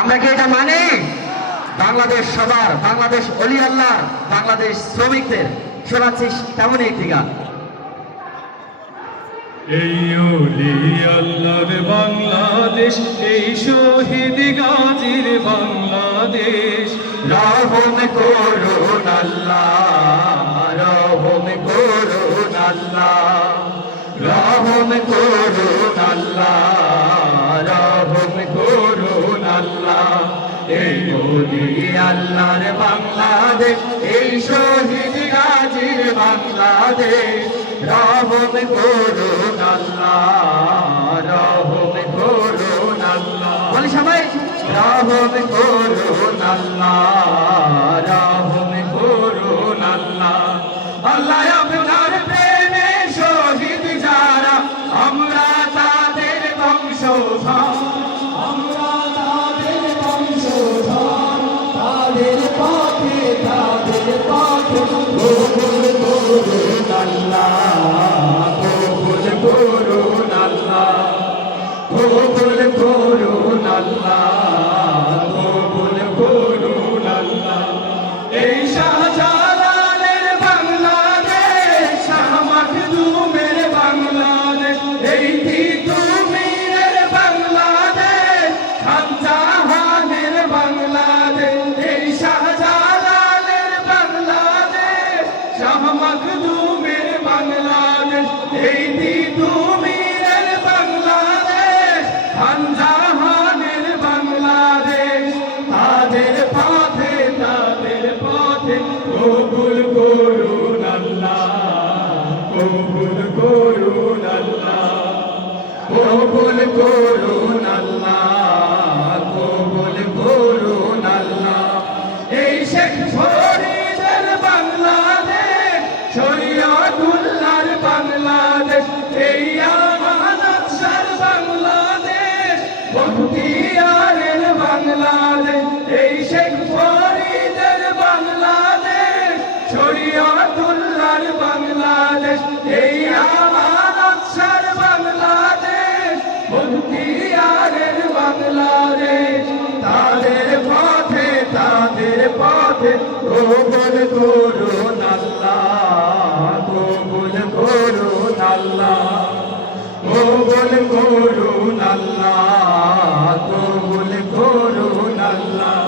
আমরা কি এটা মানি? বাংলাদেশ সবার, বাংলাদেশ অলি আল্লাহর, বাংলাদেশ শ্রমিকদের। শোনাচ্ছিস তেমনই একটি গান। এই অলি আল্লাহর বাংলাদেশ, এই শহীদ গাজীর বাংলাদেশ। রহম করুন আল্লাহ, রহম করুন আল্লাহ, রহম করুন আল্লাহ, রহম করুন আল্লাহ। এই অলি আল্লাহর বাংলাদেশ, এই শহীদ গাজীর বাংলাদেশ। রহম করুন আল্লাহ, রহম করুন আল্লাহ। বলি সবাই, রহম করুন আল্লাহ, রহম করুন আল্লাহ। আল্লাহ আপনার প্রেমে শহীদ যারা, আমরা তাদের বংশধর, আমরা তাদের বংশধর। তাদের পথে, তাদের পথে কবুল করুন আল্লাহ, কবুল করুন আল্লাহ, কবুল করুন আল্লাহ, কবুল করুন আল্লাহ। এই শাহজালালের বাংলাদেশ, শাহ মাখদুমের বাংলাদেশ, এই তিতুমীরের বাংলাদেশ, খান জাহানের বাংলাদেশ। এই শাহজালালের বাংলাদেশ, শাহ মাখদুমের বাংলাদেশ, এই তিতুমীরের বাংলাদেশ, খান জাহানের বাংলাদেশ। তাদের পথে, তাদের পথে কবুল করুন আল্লাহ, কবুল করুন আল্লাহ, কবুল করুন আল্লাহ, কবুল করুন আল্লাহ। এই শেখ ফরিদের বাংলাদেশ, শরীয়তুল্লাহর বাংলাদেশ, এই আমানত শাহর বাংলাদেশ, বখতিয়ারের বাংলাদেশ। এই শেখ ফরিদের বাংলাদেশ, শরীয়তুল্লাহর বাংলাদেশ, এই আমানত শাহর বাংলাদেশ, বখতিয়ারের বাংলাদেশ। তাদের পথে, তাদের পথে কবুল করুন আল্লাহ, কবুল করুন আল্লাহ, কবুল করুন আল্লাহ, কবুল করুন আল্লাহ।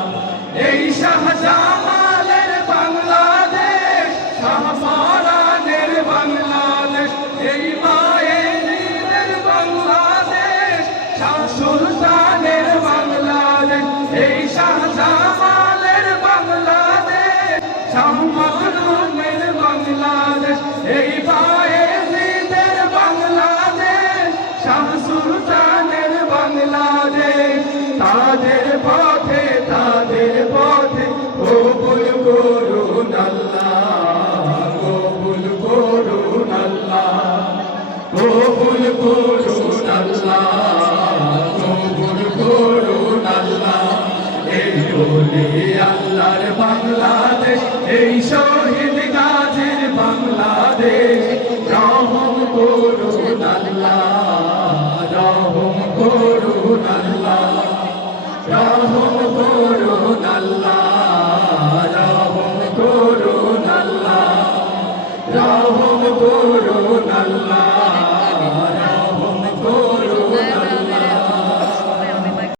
এই শাহজালালের বাংলাদেশ, শাহপরানের বাংলাদেশ, এই মায়ের বাংলাদেশ, শাহ সুলতানের বাংলাদেশ। এই শাহজালালের বাংলাদেশ, শাহ মাখদুমের বাংলাদেশ, এই বায়েজিদের বাংলাদেশ, শাহ সুলতানের বাংলাদেশ। তাদের পথে, তাদের পথে কবুল করুন আল্লাহ, কবুল করুন আল্লাহ, কবুল করুন আল্লাহ, কবুল করুন আল্লাহ। এই অলি আল্লাহর বাংলাদেশ, এই